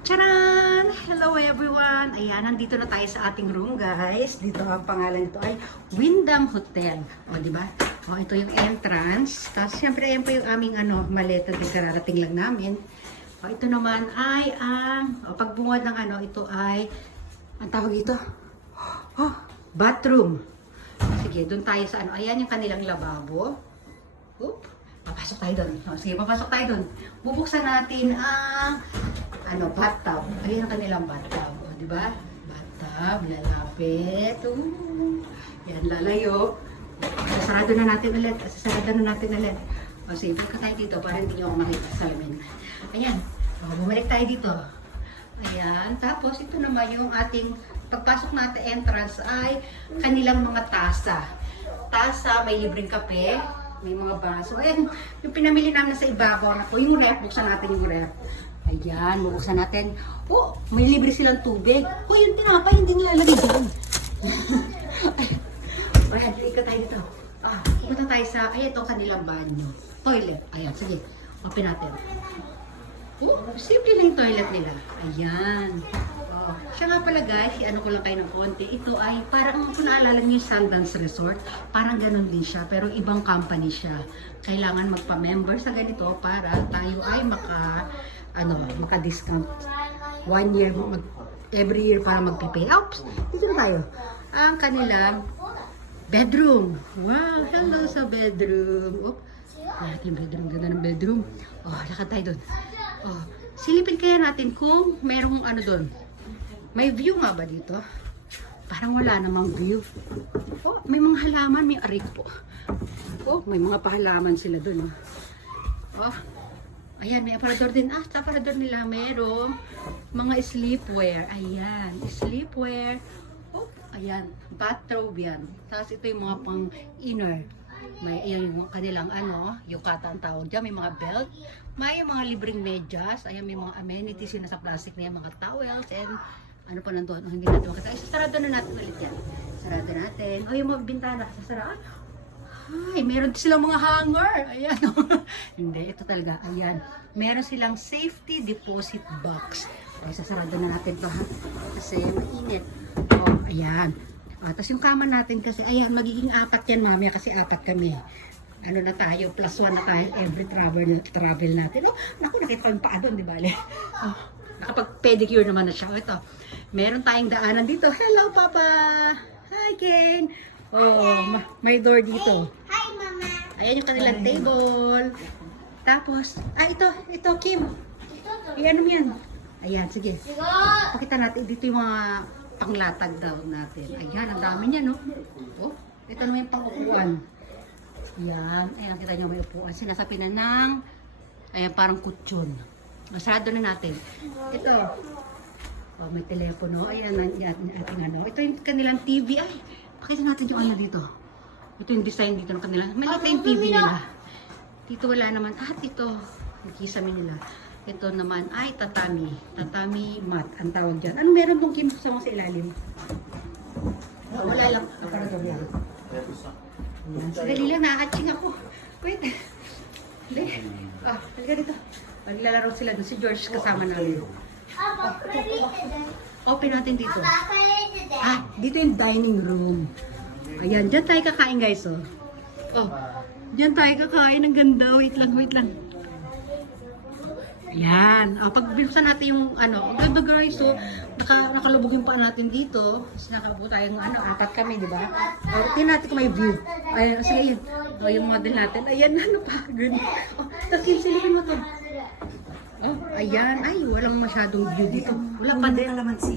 Charan! Hello everyone! Ayan, nandito na tayo sa ating room guys. Dito ang pangalan nito ay Wyndham Hotel. O, di ba? O, ito yung entrance. Tapos, syempre, ayan po yung aming maleta din kararating lang namin. O, ito naman ay ang, pagbungad ng ito ay, ang tawag ito? Oh, bathroom. Sige, doon tayo sa Ayan yung kanilang lababo. Oop. Papasok tayo doon. O, sige, papasok tayo doon. Bubuksan natin ang bathtub. Ayan ang kanilang bathtub. O, di ba? Bathtub, lalapit. Ooh. Yan, lalayo. Sasarado na natin ulit. Sasarado na natin ulit. O, sige, punta tayo dito para hindi nyo ako makita sa salamin. Ayan. O, bumalik tayo dito. Ayan. Tapos, ito naman yung ating pagpasok natin entrance ay kanilang mga tasa. Tasa, may libreng kape. May mga baso. Ayan, yung pinamili namin sa ibabaw na po. Yung ref, buksan natin yung ref. Ayan, buksan natin. Oh, may libre silang tubig. Oh, yung tinapay, hindi nilalagay dyan. Ayan, ikot tayo dito. Pumunta tayo sa, ito kanilang banyo. Toilet. Ayan, sige. Open natin. Oh, simple lang yung toilet nila. Ayan. Oh. Siya nga pala guys, ko lang kayo ng konti. Ito ay parang kung naalala niyo yung Sundance Resort, parang ganun din siya, pero ibang company siya. Kailangan magpa-member sa ganito para tayo ay maka-discount. 1 year, every year para magpipay. Oops! Dito na tayo. Ang kanilang bedroom. Wow! Hello sa bedroom. Oops! Ayan yung bedroom. Ganda ng bedroom. Oh, lakad tayo doon. Oh, silipin kaya natin kung merong doon. May view nga ba dito? Parang wala namang view. Oh, may mga halaman, may arik po. Oh, may mga pahalaman sila doon. Oh, ayan, may aparador din. Sa aparador nila merong mga sleepwear. Ayan, sleepwear. Oh, ayan, bathrobe yan. Tapos ito yung mga pang inner. May yung kanilang yukata ang tawag dyan. May mga belt. May mga libreng medyas. Ayan, may mga amenities yun sa plastic na yan. Mga towels and pa nandun. Hindi natin makita. Sarado na natin ulit yan. Sarado natin. Yung mga bintana. Sasaraan. Ay, meron silang mga hanger. Ayan. Hindi, ito talaga. Ayan. Meron silang safety deposit box. Ay, sasarado na natin ito ha. Kasi mainit. Ayan. Tapos yung kama natin kasi, ayan, magiging 4 yan mamaya kasi 4 kami. Na tayo, +1 na tayo every travel natin. Naku, nakita ko yung paa doon, di ba? Nakapag-pedicure naman na siya. Ito, meron tayong daanan dito. Hello, Papa! Hi, Ken! May door dito. Hi, Mama! Ayan yung kanilang table. Tapos, ito, Kim. Ano yan? Ayan, sige. Pakita natin, dito yung mga panglatag daw natin. Ayan, ang dami niya, no? Ito naman yung pang-upuan. Ayan, kita nyo may upuan. Sinasapinan ng, ayan, parang kutsyon. Masarado na natin. Ito. May telepono. Ayan, ating ito yung kanilang TV. Ay, pakita natin yung dito. Ito yung design dito ng kanilang. May ito yung TV nila. Dito wala naman. Ito. Nakisami nila. Ito naman ay tatami. Tatami mat. Ang tawag dyan. Ano meron dong Kim sa ilalim? Wala lang. Aparador yan. Sadali lang. Nakakaching ako. Wait. Dali. Halika dito. Maglalaro sila doon. Si George kasama namin. Open natin dito. Dito yung dining room. Ayan, dyan tayo kakain guys, dyan tayo kakain. Ang ganda. Wait lang. Ayan. Pag binuksan natin yung ang ganda guys, nakalubog yung paa natin dito. Nakabuo tayong 4 kami, di ba? Tingnan natin kung may view. Ayan, sige yun. Yung model natin. Ayan, good. Tapos silipin mo to. Ayan. Ay, walang masyadong view dito. Wala pa din. Kalamansi.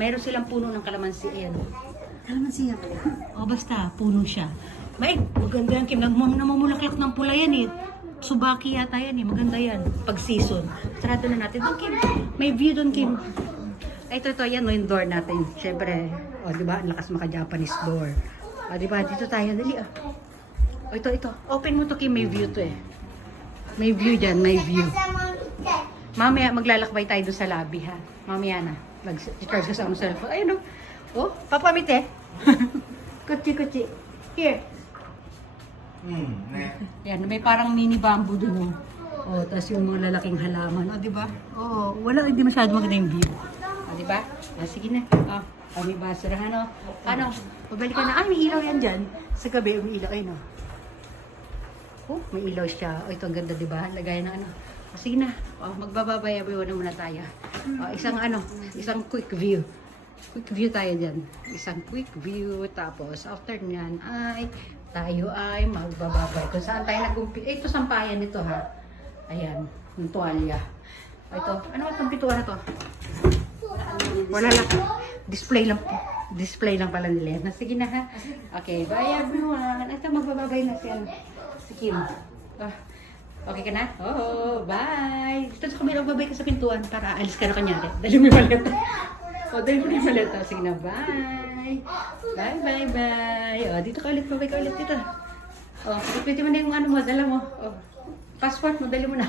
Mayroon silang puno ng kalamansi. Ayan. Kalamansi nga. Basta, puno siya. May, maganda yan, Kim. Namumulaklak ng pula yan, Subaki yata yan, Maganda yan. Pag season. Sarado na natin. Kim, may view doon, Kim. Ito, yan, yung door natin. Siyempre, di ba? Ang lakas maka-Japanese door. Di ba? Dito tayo. Dali, Ito. Open mo to, Kim. May view to, May view dyan, may view. Mamaya maglalakbay tayo doon sa lobby ha. Mamaya na. Mag-charge ka sa akong cellphone. Ayun papamit Kutsi. Here. Yan, may parang mini bamboo doon Oh, tapos yung mga lalaking halaman. Oh, di ba? Oh, wala, hindi masyado maganda yung view. Oh, di ba? Ah, sige na. Oh, may basurahan, ano? Ano? Pabalik ka na. Ay, may ilaw yan dyan. Sa gabi, may ilaw. Ay, no. Oh, may ilaw siya. Oh, ito ang ganda, di ba? Lagay na ano. Oh, sige na. Oh, magbababay-abay na muna tayo. Oh, isang quick view. Quick view tayo dyan. Isang quick view. Tapos, after nyan, tayo ay magbababay. Kung saan tayo nag-umpit. Ito, sampayan nito, ha? Ayan, yung tuwalya. Ito, ano itong pituan na to? Wala lang. Display lang pala nila. Sige na, ha? Okay, bye everyone. Ito, magbababay na si Kim. Okay ka na? Oh, bye! Dito sa kabilang babay ka sa pintuan para alis ka na kanyari. Dali mo yung maleta. Dali mo yung maleta. Sige na, bye! Bye! Dito ka ulit, babay ka ulit dito. Pwede mo na yung ano mo, dala mo. Passport mo, dali mo na.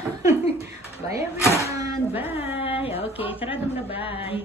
Bye everyone! Bye! Okay, sarado mo na, bye!